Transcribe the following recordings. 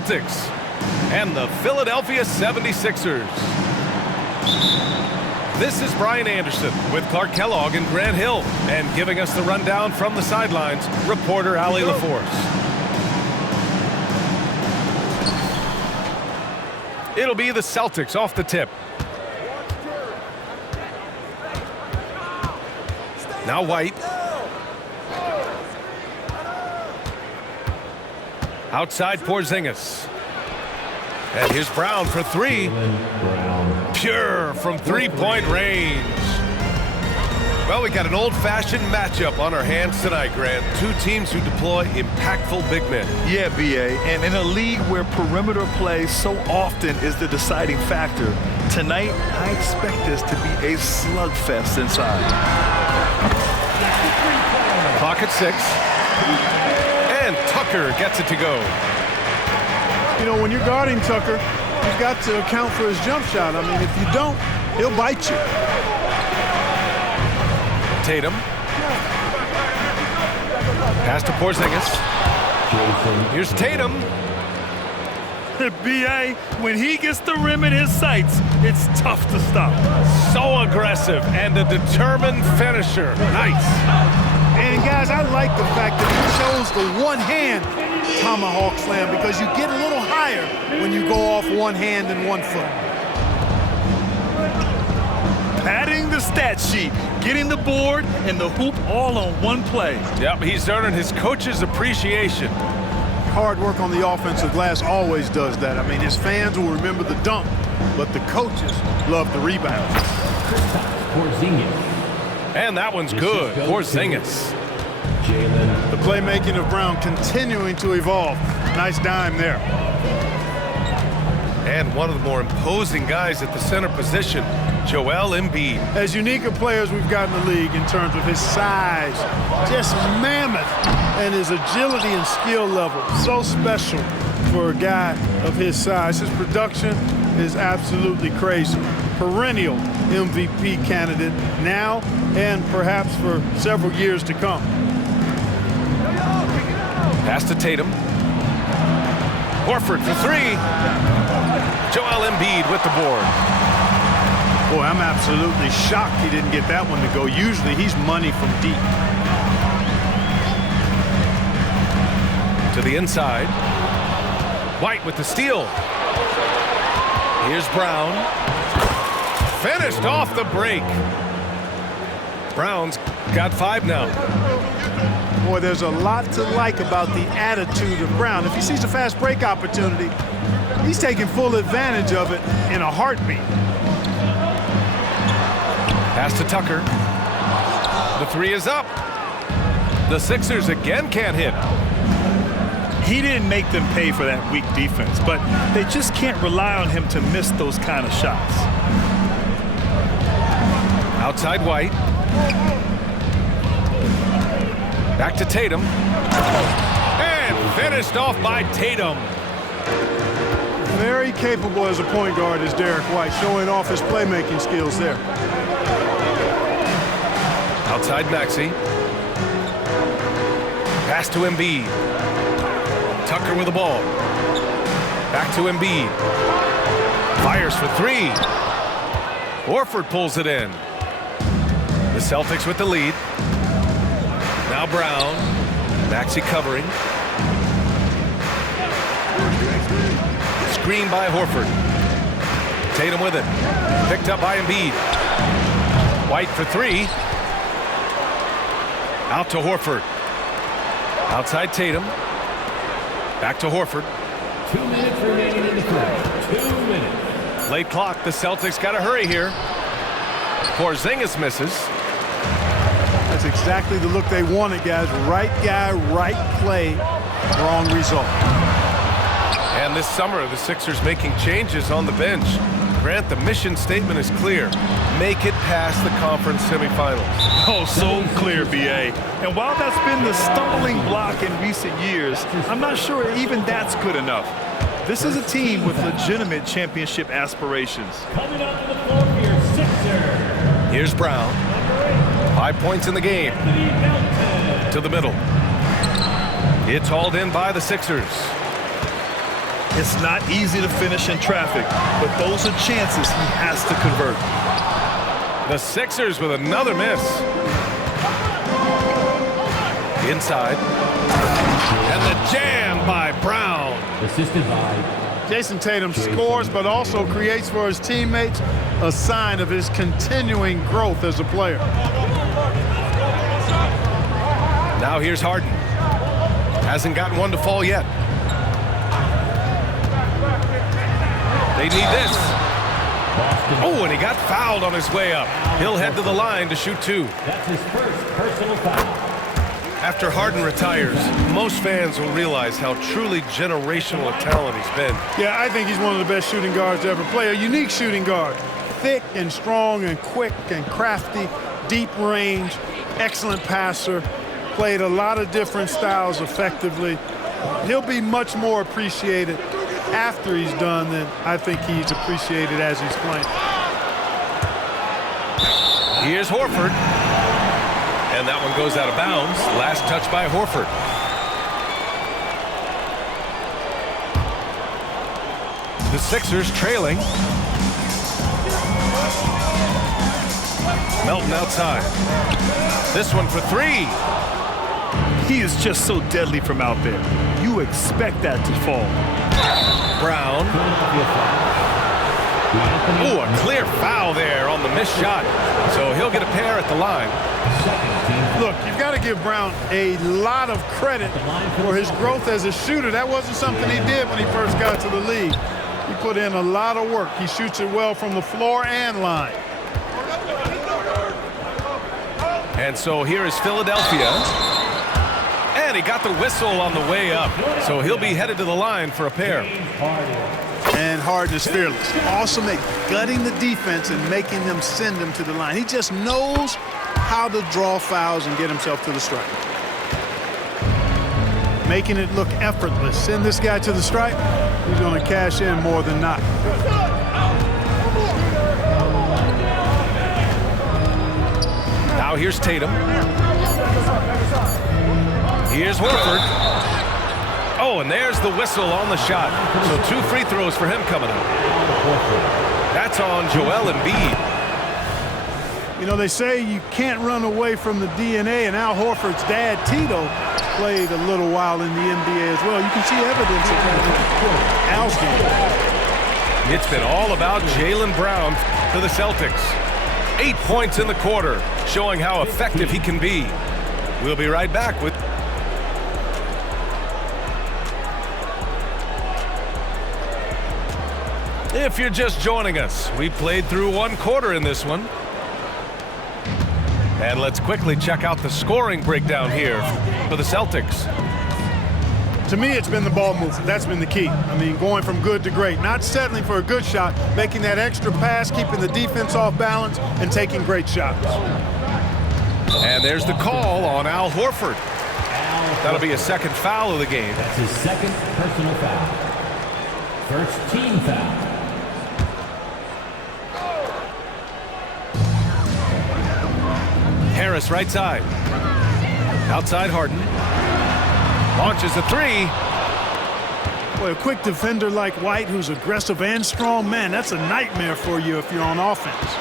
Celtics and the Philadelphia 76ers. This is Brian Anderson with Clark Kellogg and Grant Hill, and giving us the rundown from the sidelines, reporter Allie LaForce. It'll be the Celtics off the tip. Now White. Outside Porzingis. And here's Brown for three. Pure from three-point range. Well, we got an old-fashioned matchup on our hands tonight, Grant. Two teams who deploy impactful big men. Yeah, B.A., and in a league where perimeter play so often is the deciding factor, tonight I expect this to be a slugfest inside. Clock at 6. And Tucker gets it to go. You know, when you're guarding Tucker, you've got to account for his jump shot. I mean, if you don't, he'll bite you. Tatum. Pass to Porzingis. Here's Tatum. B.A., when he gets the rim in his sights, it's tough to stop. So aggressive and a determined finisher. Nice. And, guys, I like the fact that he chose the one-hand tomahawk slam because you get a little higher when you go off one hand and 1 foot. Padding the stat sheet, getting the board and the hoop all on one play. Yep, he's earning his coach's appreciation. Hard work on the offensive glass always does that. I mean, his fans will remember the dunk, but the coaches love the rebound. And that one's good. Porzingis. The playmaking of Brown continuing to evolve. Nice dime there. And one of the more imposing guys at the center position, Joel Embiid. As unique a player as we've got in the league in terms of his size, just mammoth, and his agility and skill level. So special for a guy of his size. His production is absolutely crazy. Perennial MVP candidate now and perhaps for several years to come. Pass to Tatum. Horford for three. Joel Embiid with the board. Boy, I'm absolutely shocked he didn't get that one to go. Usually he's money from deep. To the inside. White with the steal. Here's Brown. Finished off the break. Brown's got 5 now. Boy, there's a lot to like about the attitude of Brown. If he sees a fast break opportunity, he's taking full advantage of it in a heartbeat. Pass to Tucker. The 3 is up. The Sixers again can't hit. He didn't make them pay for that weak defense, but they just can't rely on him to miss those kind of shots. Outside White. Back to Tatum. And finished off by Tatum. Very capable as a point guard is Derek White, showing off his playmaking skills there. Outside Maxey. Pass to Embiid. Tucker with the ball. Back to Embiid. Fires for 3. Horford pulls it in. The Celtics with the lead. Now Brown. Maxey covering. Screen by Horford. Tatum with it. Picked up by Embiid. White for 3. Out to Horford. Outside Tatum. Back to Horford. 2 minutes remaining in the first. 2 minutes. Late clock. The Celtics got to hurry here. Porzingis misses. That's exactly the look they wanted, guys. Right guy, right play, wrong result. And this summer, the Sixers making changes on the bench. Grant, the mission statement is clear. Make it past the conference semifinals. Oh, so clear, B.A. And while that's been the stumbling block in recent years, I'm not sure even that's good enough. This is a team with legitimate championship aspirations. Coming up to the floor here, Sixers. Here's Brown. 5 points in the game. To the middle. It's hauled in by the Sixers. It's not easy to finish in traffic, but those are chances he has to convert. The Sixers with another miss. Inside. And the jam by Brown. Assisted by Jason Tatum scores, but also creates for his teammates a sign of his continuing growth as a player. Now here's Harden. Hasn't gotten one to fall yet. They need this. Oh, and he got fouled on his way up. He'll head to the line to shoot 2. That's his first personal foul. After Harden retires, most fans will realize how truly generational a talent he's been. Yeah, I think he's one of the best shooting guards to ever play. A unique shooting guard. Thick and strong and quick and crafty, deep range, excellent passer. Played a lot of different styles effectively. He'll be much more appreciated after he's done than I think he's appreciated as he's playing. Here's Horford. And that one goes out of bounds. Last touch by Horford. The Sixers trailing. Melton outside. This one for 3. He is just so deadly from out there. You expect that to fall. Brown. Oh, a clear foul there on the missed shot. So he'll get a pair at the line. Look, you've got to give Brown a lot of credit for his growth as a shooter. That wasn't something he did when he first got to the league. He put in a lot of work. He shoots it well from the floor and line. And so here is Philadelphia. And he got the whistle on the way up. So he'll be headed to the line for a pair. And Harden is fearless. Awesome at gutting the defense and making them send him to the line. He just knows how to draw fouls and get himself to the stripe. Making it look effortless. Send this guy to the stripe. He's going to cash in more than not. Now here's Tatum. Here's Horford. Oh, and there's the whistle on the shot. So 2 free throws for him coming up. That's on Joel Embiid. You know, they say you can't run away from the DNA, and Al Horford's dad, Tito, played a little while in the NBA as well. You can see evidence of that in Al's game. It's been all about Jaylen Brown for the Celtics. 8 points in the quarter, showing how effective he can be. We'll be right back with... If you're just joining us, we played through 1 quarter in this one. And let's quickly check out the scoring breakdown here for the Celtics. To me, it's been the ball movement. That's been the key. I mean, going from good to great. Not settling for a good shot, making that extra pass, keeping the defense off balance, and taking great shots. And there's the call on Al Horford. That'll be a second foul of the game. That's his second personal foul. First team foul. Harris right side. Outside Harden. Launches a 3. Boy, a quick defender like White who's aggressive and strong, man, that's a nightmare for you if you're on offense.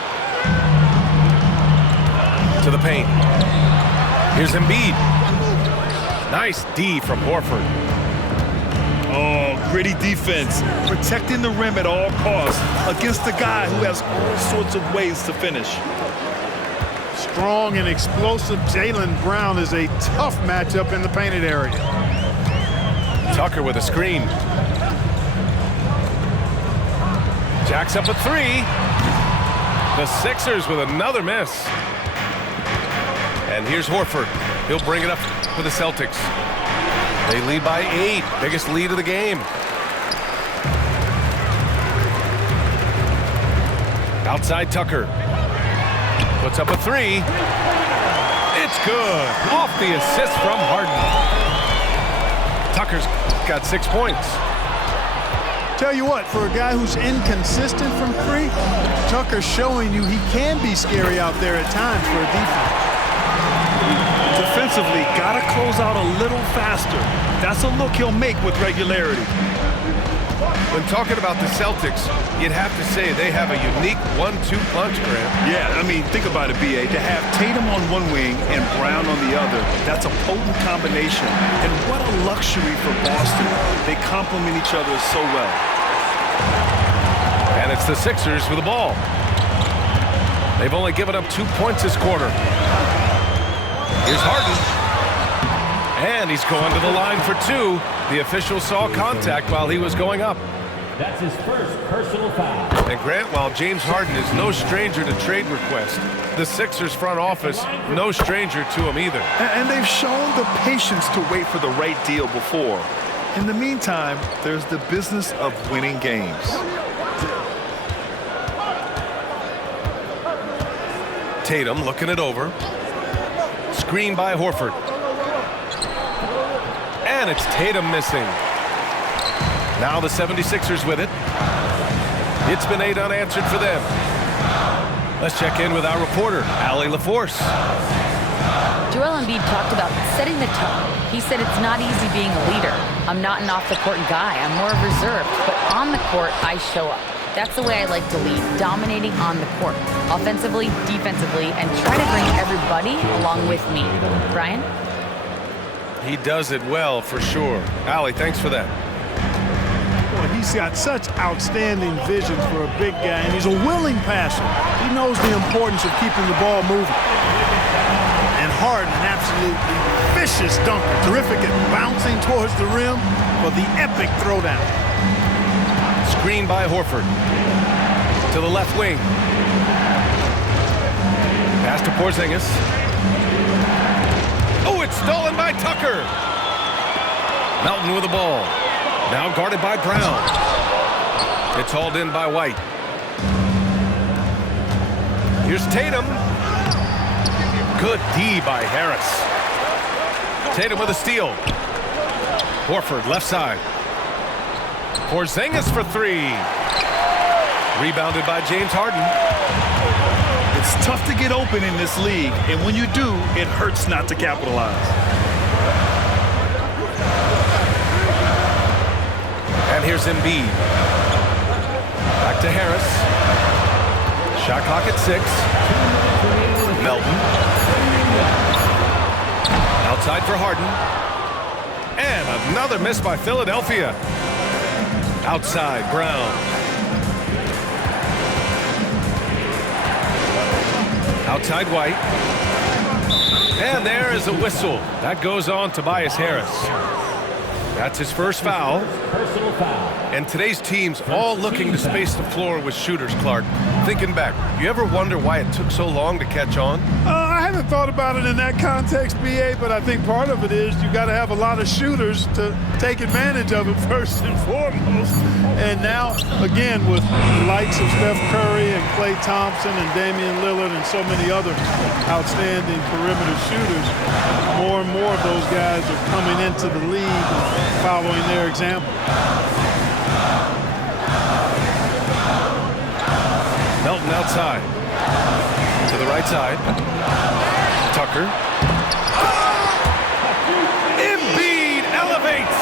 To the paint. Here's Embiid. Nice D from Horford. Oh, gritty defense. Protecting the rim at all costs against a guy who has all sorts of ways to finish. Strong and explosive Jaylen Brown is a tough matchup in the painted area. Tucker with a screen. Jacks up a 3. The Sixers with another miss. And here's Horford. He'll bring it up for the Celtics. They lead by 8. Biggest lead of the game. Outside Tucker. Puts up a 3. It's good. Off the assist from Harden. Tucker's got 6 points. Tell you what, for a guy who's inconsistent from 3, Tucker's showing you he can be scary out there at times for a defense. Defensively, got to close out a little faster. That's a look he'll make with regularity. When talking about the Celtics, you'd have to say they have a unique 1-2 punch, Grant. Yeah, I mean, think about it, B.A. To have Tatum on one wing and Brown on the other, that's a potent combination. And what a luxury for Boston. They complement each other so well. And it's the Sixers with the ball. They've only given up 2 points this quarter. Here's Harden. And he's going to the line for 2. The official saw contact while he was going up. That's his first personal foul. And Grant, while James Harden is no stranger to trade requests, the Sixers front office no stranger to him either. And they've shown the patience to wait for the right deal before. In the meantime, there's the business of winning games. Tatum looking it over. Screen by Horford. And it's Tatum missing. Now the 76ers with it. It's been 8 unanswered for them. Let's check in with our reporter, Allie LaForce. Joel Embiid talked about setting the tone. He said it's not easy being a leader. I'm not an off-the-court guy. I'm more reserved. But on the court, I show up. That's the way I like to lead, dominating on the court, offensively, defensively, and try to bring everybody along with me. Brian? He does it well, for sure. Allie, thanks for that. Boy, he's got such outstanding vision for a big guy, and he's a willing passer. He knows the importance of keeping the ball moving. And Harden, an absolutely vicious dunker. Terrific at bouncing towards the rim for the epic throwdown. Screen by Horford. To the left wing. Pass to Porzingis. Oh, it's stolen by Tucker. Melton with the ball. Now guarded by Brown. It's hauled in by White. Here's Tatum. Good D by Harris. Tatum with a steal. Horford left side. Porzingis for 3. Rebounded by James Harden. It's tough to get open in this league, and when you do, it hurts not to capitalize. And here's Embiid. Back to Harris. Shot clock at 6. Melton. Outside for Harden. And another miss by Philadelphia. Outside, Brown. Outside White. And there is a whistle. That goes on Tobias Harris. That's his first foul. Personal foul. And today's team's all looking to space the floor with shooters, Clark. Thinking back, you ever wonder why it took so long to catch on? I haven't thought about it in that context, B.A., but I think part of it is you got to have a lot of shooters to take advantage of it first and foremost. And now, again, with the likes of Steph Curry and Klay Thompson and Damian Lillard and so many other outstanding perimeter shooters, more and more of those guys are coming into the league following their example. Melton outside. To the right side. Tucker. Embiid elevates.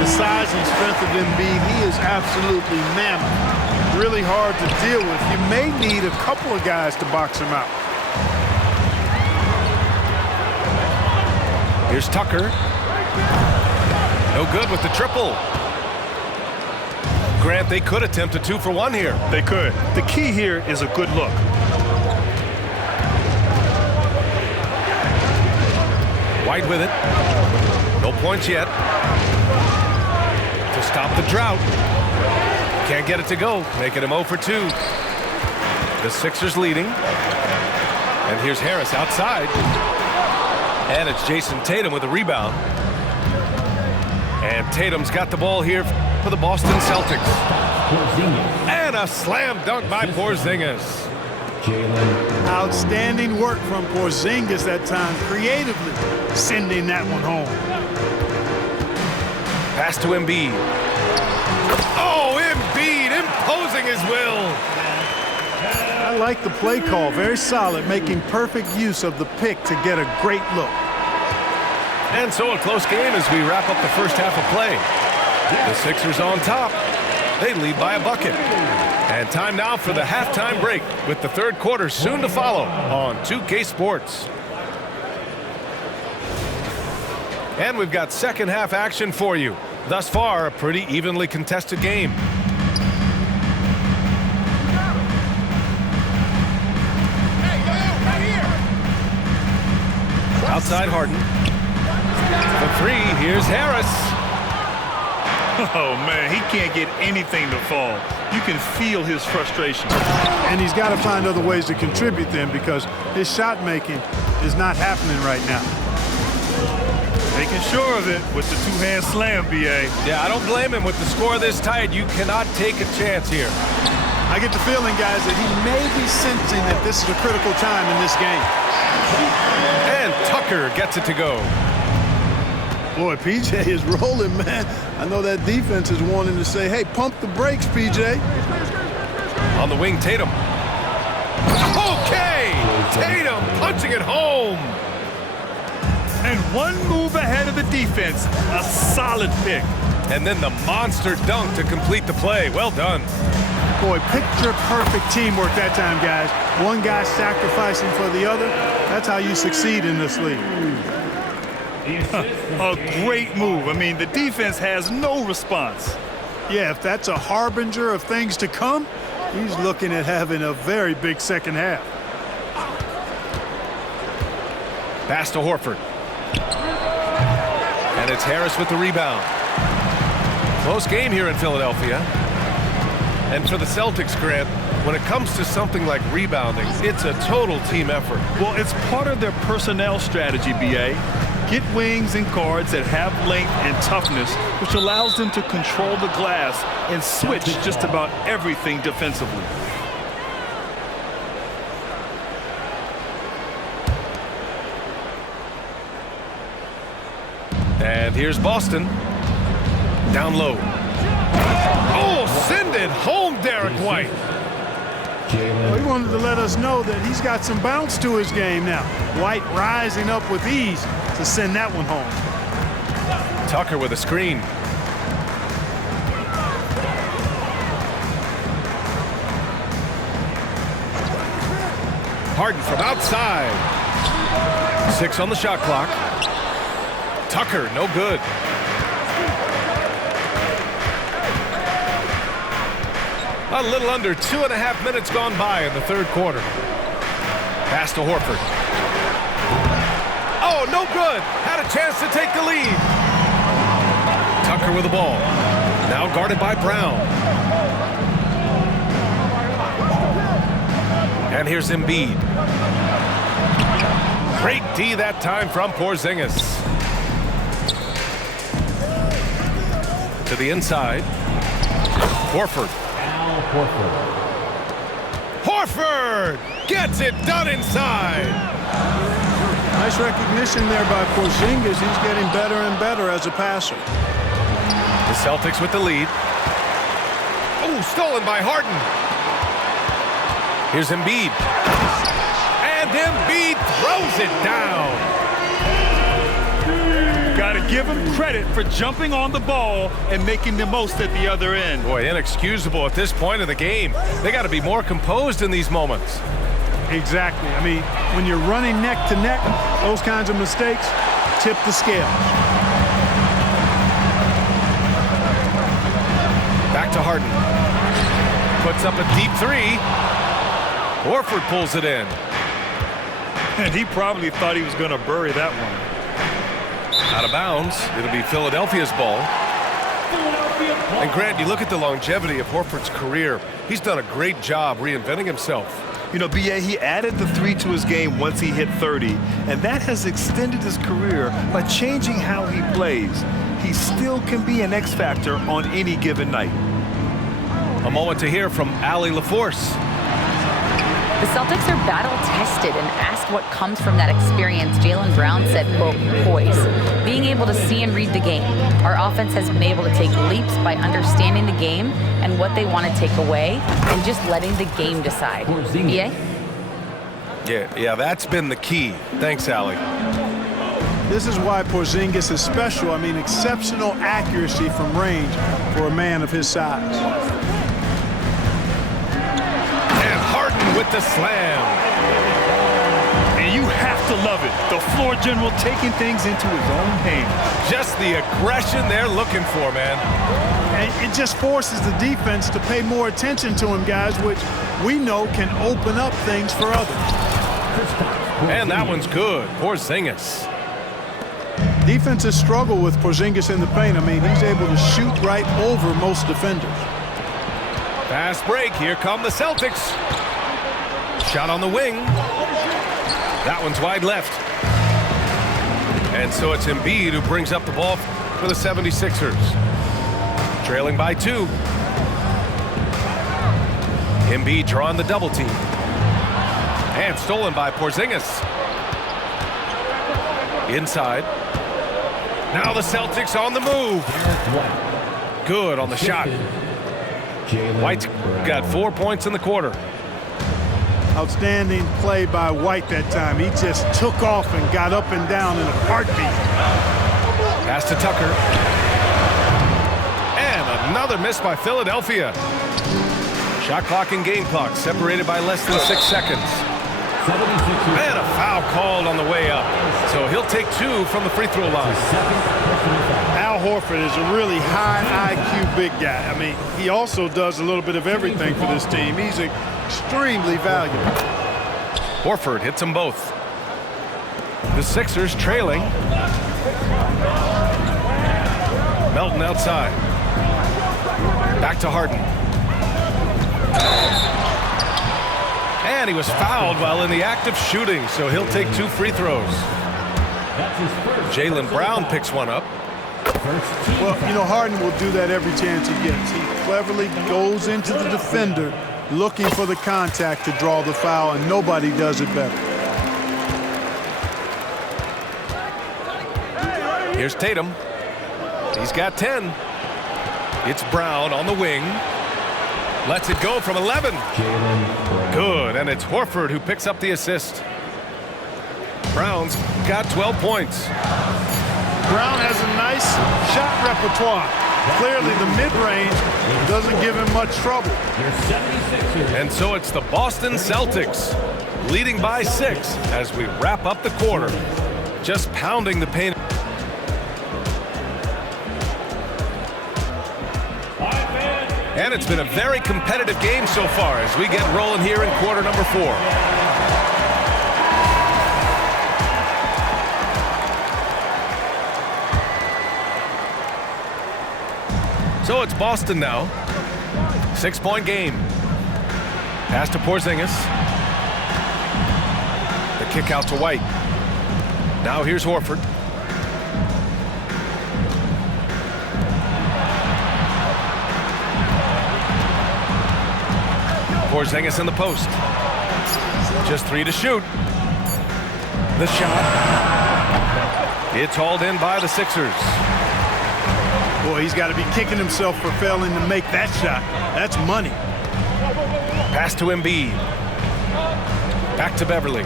The size and strength of Embiid, he is absolutely mammoth. Really hard to deal with. You may need a couple of guys to box him out. Here's Tucker. No good with the triple. Grant, they could attempt a 2-for-1 here. They could. The key here is a good look. White with it. No points yet. To stop the drought. Can't get it to go, making him 0 for 2. The Sixers leading. And here's Harris outside. And it's Jason Tatum with a rebound. And Tatum's got the ball here for the Boston Celtics. And a slam dunk by Porzingis. Outstanding work from Porzingis that time, creatively sending that one home. Pass to Embiid. Oh, Embiid imposing his will. I like the play call, very solid, making perfect use of the pick to get a great look. And so a close game as we wrap up the first half of play. The Sixers on top. They lead by a bucket. And time now for the halftime break, with the third quarter soon to follow on 2K Sports. And we've got second half action for you. Thus far, a pretty evenly contested game. Outside Harden. For three, here's Harris. Oh, man, he can't get anything to fall. You can feel his frustration. And he's got to find other ways to contribute then, because his shot making is not happening right now. Making sure of it with the two-hand slam, B.A. Yeah, I don't blame him. With the score this tight, you cannot take a chance here. I get the feeling, guys, that he may be sensing that this is a critical time in this game. And Tucker gets it to go. Boy, PJ is rolling, man. I know that defense is wanting to say, hey, pump the brakes, PJ. On the wing, Tatum. Okay! Tatum punching it home. And one move ahead of the defense. A solid pick. And then the monster dunk to complete the play. Well done. Boy, picture-perfect teamwork that time, guys. One guy sacrificing for the other. That's how you succeed in this league. A great move. I mean, the defense has no response. Yeah, if that's a harbinger of things to come, he's looking at having a very big second half. Pass to Horford. And it's Harris with the rebound. Close game here in Philadelphia. And for the Celtics, Grant, when it comes to something like rebounding, it's a total team effort. Well, it's part of their personnel strategy, B.A. Get wings and guards that have length and toughness, which allows them to control the glass and switch just about everything defensively. And here's Boston. Down low. Oh, send it home, Derek White. Well, he wanted to let us know that he's got some bounce to his game now. White rising up with ease to send that one home. Tucker with a screen. Harden from outside. 6 on the shot clock. Tucker, no good. A little under 2.5 minutes gone by in the third quarter. Pass to Horford. Oh, no good. Had a chance to take the lead. Tucker with the ball. Now guarded by Brown. And here's Embiid. Great D that time from Porzingis. To the inside. Horford. Horford gets it done inside. Nice recognition there by Porzingis. He's getting better and better as a passer. The Celtics with the lead. Oh, stolen by Harden. Here's Embiid. And Embiid throws it down. Got to give him credit for jumping on the ball and making the most at the other end. Boy, inexcusable at this point of the game. They got to be more composed in these moments. Exactly. I mean, when you're running neck to neck, those kinds of mistakes tip the scale. Back to Harden. Puts up a deep three. Horford pulls it in. And he probably thought he was going to bury that one. Out of bounds. It'll be Philadelphia's ball. And Grant, you look at the longevity of Horford's career. He's done a great job reinventing himself. You know, B.A., he added the 3 to his game once he hit 30, and that has extended his career by changing how he plays. He still can be an X factor on any given night. A moment to hear from Allie LaForce. The Celtics are battle-tested, and asked what comes from that experience, Jaylen Brown said, quote, poise. Being able to see and read the game. Our offense has been able to take leaps by understanding the game and what they want to take away and just letting the game decide. BA? Yeah, that's been the key. Thanks, Allie. This is why Porzingis is special. I mean, exceptional accuracy from range for a man of his size. And Harden with the slam. And you have to love it. The floor general taking things into his own hands. Just the aggression they're looking for, man. And it just forces the defense to pay more attention to him, guys, which we know can open up things for others. And that one's good. Porzingis. Defenses struggle with Porzingis in the paint. I mean, he's able to shoot right over most defenders. Fast break. Here come the Celtics. Shot on the wing. That one's wide left. And so it's Embiid who brings up the ball for the 76ers. Trailing by 2. Embiid drawing the double team. And stolen by Porzingis. Inside. Now the Celtics on the move. Good on the shot. White's got 4 points in the quarter. Outstanding play by White that time. He just took off and got up and down in a heartbeat. Pass to Tucker. And another miss by Philadelphia. Shot clock and game clock separated by less than 6 seconds. And a foul called on the way up. So he'll take 2 from the free throw line. Al Horford is a really high IQ big guy. I mean, he also does a little bit of everything for this team. He's extremely valuable. Horford hits them both. The Sixers trailing. Melton outside. Back to Harden. And he was fouled while in the act of shooting, so he'll take 2 free throws. Jaylen Brown picks one up. Well, you know, Harden will do that every chance he gets. He cleverly goes into the defender looking for the contact to draw the foul, and nobody does it better. Here's Tatum. He's got 10. It's Brown on the wing. Lets it go from 11. Good, and it's Horford who picks up the assist. Brown's got 12 points. Brown has a nice shot repertoire. Clearly the mid-range doesn't give him much trouble. And so it's the Boston Celtics leading by 6 as we wrap up the quarter. Just pounding the paint. And it's been a very competitive game so far as we get rolling here in quarter number 4. So it's Boston now. 6-point game. Pass to Porzingis. The kick out to White. Now here's Horford. Porzingis in the post. Just 3 to shoot. The shot. It's hauled in by the Sixers. Boy, he's got to be kicking himself for failing to make that shot. That's money. Pass to Embiid. Back to Beverly.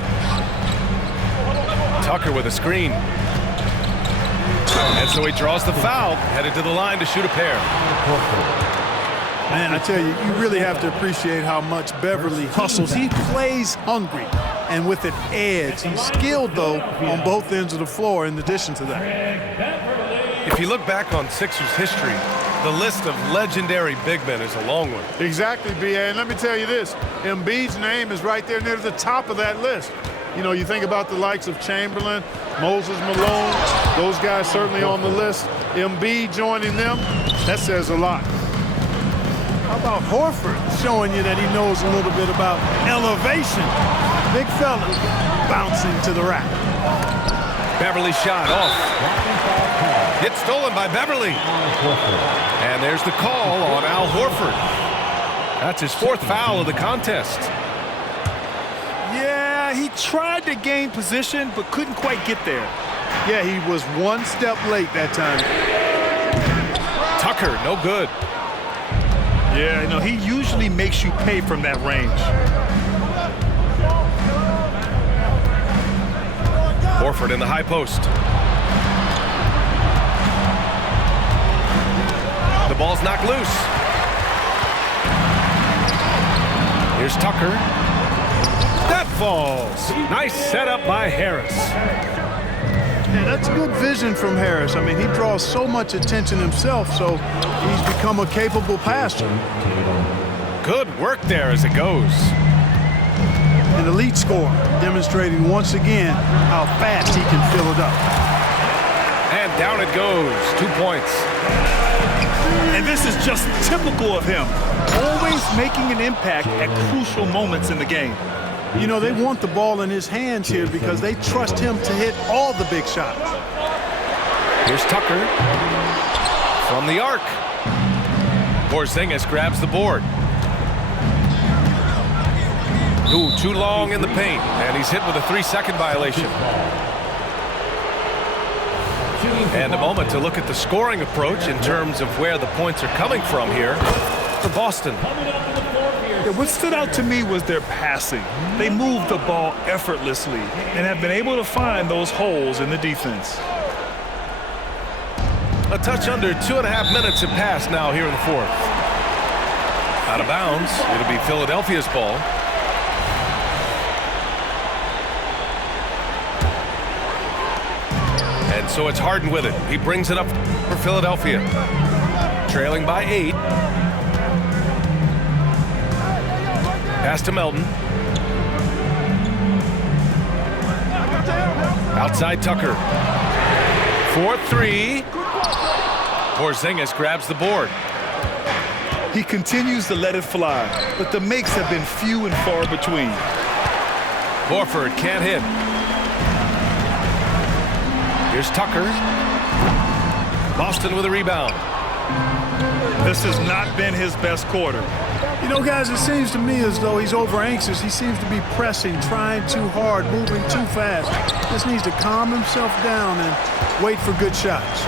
Tucker with a screen. And so he draws the foul, headed to the line to shoot a pair. Man, I tell you, you really have to appreciate how much Beverly hustles. He plays hungry and with an edge. He's skilled, though, on both ends of the floor in addition to that. If you look back on Sixers history, the list of legendary big men is a long one. Exactly, B.A. And let me tell you this, Embiid's name is right there near the top of that list. You know, you think about the likes of Chamberlain, Moses Malone, those guys certainly on the list. Embiid joining them, that says a lot. How about Horford showing you that he knows a little bit about elevation? Big fella bouncing to the rack. Beverly shot off. It's stolen by Beverly. And there's the call on Al Horford. That's his 4th foul of the contest. Yeah, he tried to gain position, but couldn't quite get there. Yeah, he was 1 step late that time. Tucker, no good. Yeah, you know, he usually makes you pay from that range. Horford in the high post. The ball's knocked loose. Here's Tucker. That falls. Nice setup by Harris. Yeah, that's good vision from Harris. I mean, he draws so much attention himself, so he's become a capable passer. Good work there as it goes. An elite scorer, demonstrating once again how fast he can fill it up. And down it goes. 2 points. And this is just typical of him. Always making an impact at crucial moments in the game. You know, they want the ball in his hands here because they trust him to hit all the big shots. Here's Tucker from the arc. Porzingis grabs the board. Ooh, too long in the paint, and he's hit with a 3-second violation. And a moment to look at the scoring approach in terms of where the points are coming from here for Boston. Yeah, what stood out to me was their passing. They moved the ball effortlessly and have been able to find those holes in the defense. A touch under 2.5 minutes have passed now here in the fourth. Out of bounds. It'll be Philadelphia's ball. And so it's Harden with it. He brings it up for Philadelphia. Trailing by 8. Pass to Melton. Outside Tucker. 4-3. Porzingis grabs the board. He continues to let it fly, but the makes have been few and far between. Horford can't hit. Here's Tucker. Boston with a rebound. This has not been his best quarter. You know, guys, it seems to me as though he's over anxious. He seems to be pressing, trying too hard, moving too fast. Just needs to calm himself down and wait for good shots.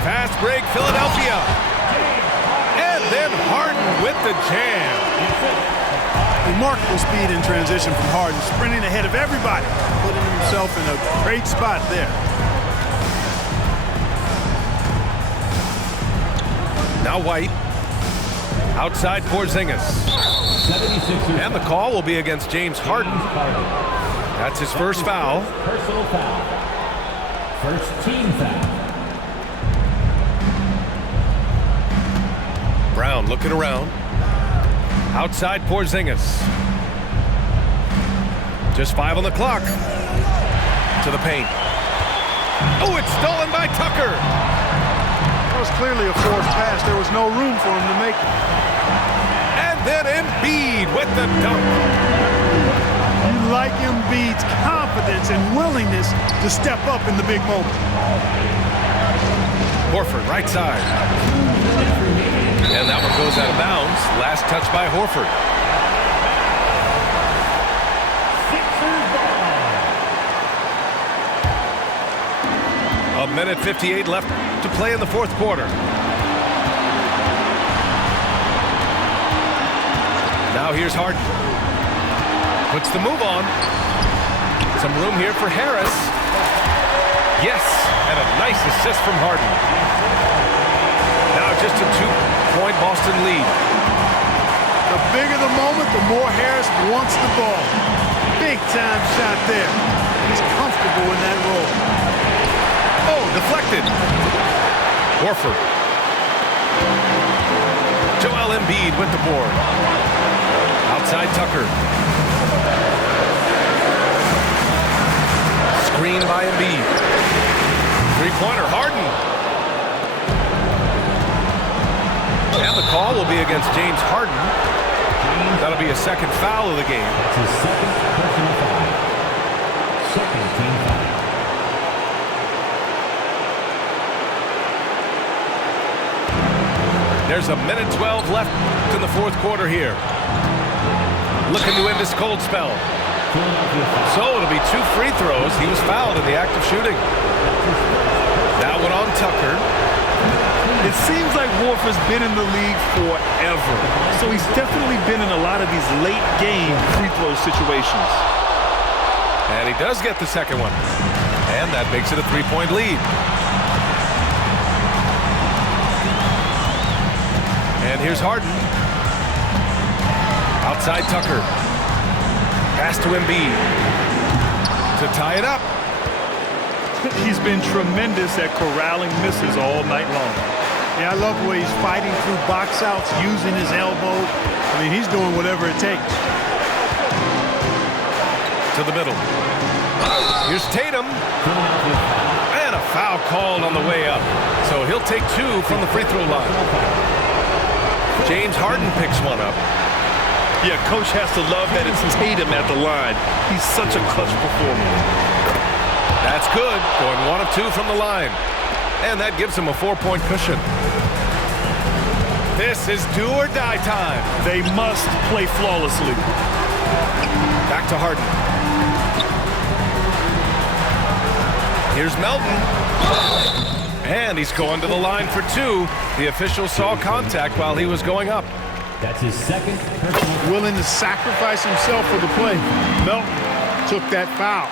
Fast break, Philadelphia. And then Harden with the jam. Remarkable speed in transition from Harden, sprinting ahead of everybody, putting himself in a great spot there. Now White. Outside Porzingis. And the call will be against James Harden. That's his first foul. Personal foul. First team foul. Brown looking around. Outside Porzingis. Just 5 on the clock. To the paint. Oh, it's stolen by Tucker. That was clearly a forced pass. There was no room for him to make it. And then Embiid with the dunk. You like Embiid's confidence and willingness to step up in the big moment. Horford, right side. And that one goes out of bounds. Last touch by Horford. A minute 58 left to play in the fourth quarter. Now here's Harden. Puts the move on. Some room here for Harris. Yes, and a nice assist from Harden. Now just a 2-point Boston lead. The bigger the moment, the more Harris wants the ball. Big time shot there. He's comfortable in that role. Oh, deflected. Horford. Joel Embiid with the board. Outside Tucker. Screen by Embiid. Three-pointer, Harden. And the call will be against James Harden. That'll be a second foul of the game. That's his second personal foul. Second team foul. There's a minute 12 left in the fourth quarter here. Looking to end this cold spell. So it'll be 2 free throws. He was fouled in the act of shooting. That one on Tucker. It seems like Horford's been in the league forever. So he's definitely been in a lot of these late game free throw situations. And he does get the second one. And that makes it a 3-point lead. Here's Harden. Outside Tucker. Pass to Embiid. To tie it up. He's been tremendous at corralling misses all night long. Yeah, I love the way he's fighting through box outs, using his elbow. I mean, he's doing whatever it takes. To the middle. Here's Tatum. And a foul called on the way up. So he'll take 2 from the free throw line. James Harden picks one up. Yeah, coach has to love that it's Tatum at the line. He's such a clutch performer. That's good. Going 1 of 2 from the line. And that gives him a 4-point cushion. This is do or die time. They must play flawlessly. Back to Harden. Here's Melton. And he's going to the line for 2. The official saw contact while he was going up. That's his second personal. Willing to sacrifice himself for the play. Melton took that foul.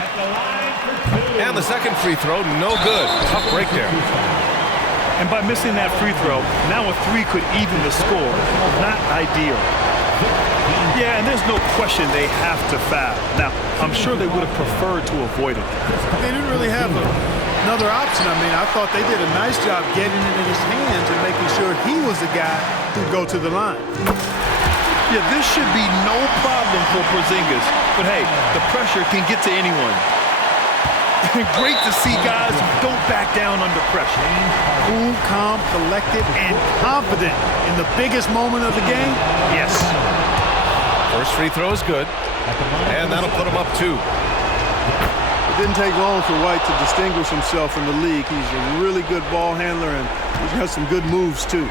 At the line for 2. And the second free throw, no good. Tough break there. And by missing that free throw, now a 3 could even the score. Not ideal. Yeah, and there's no question they have to foul. Now, I'm sure they would have preferred to avoid it. They didn't really have another option. I mean, I thought they did a nice job getting it in his hands and making sure he was the guy who'd go to the line. Yeah, this should be no problem for Porzingis. But hey, the pressure can get to anyone. Great to see guys who don't back down under pressure. Cool, calm, collected, and confident in the biggest moment of the game. Yes. First free throw is good. And that'll put him up 2. It didn't take long for White to distinguish himself in the league. He's a really good ball handler, and he's got some good moves, too.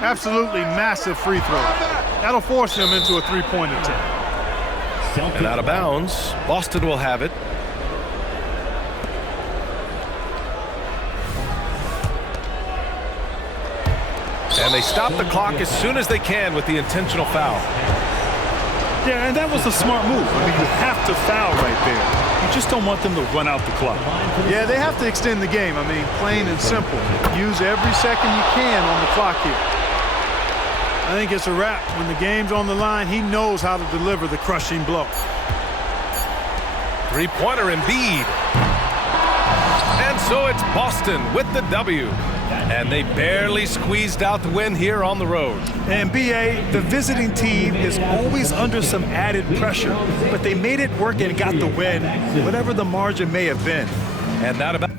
Absolutely massive free throw. That'll force him into a 3-point attempt. And out of bounds. Boston will have it. And they stop the clock as soon as they can with the intentional foul. Yeah, and that was a smart move. I mean, you have to foul right there. You just don't want them to run out the clock. Yeah, they have to extend the game. I mean, plain and simple. Use every second you can on the clock here. I think it's a wrap. When the game's on the line, he knows how to deliver the crushing blow. Three-pointer Embiid. And so it's Boston with the W. And they barely squeezed out the win here on the road. And BA, the visiting team is always under some added pressure, but they made it work and got the win, whatever the margin may have been. And that about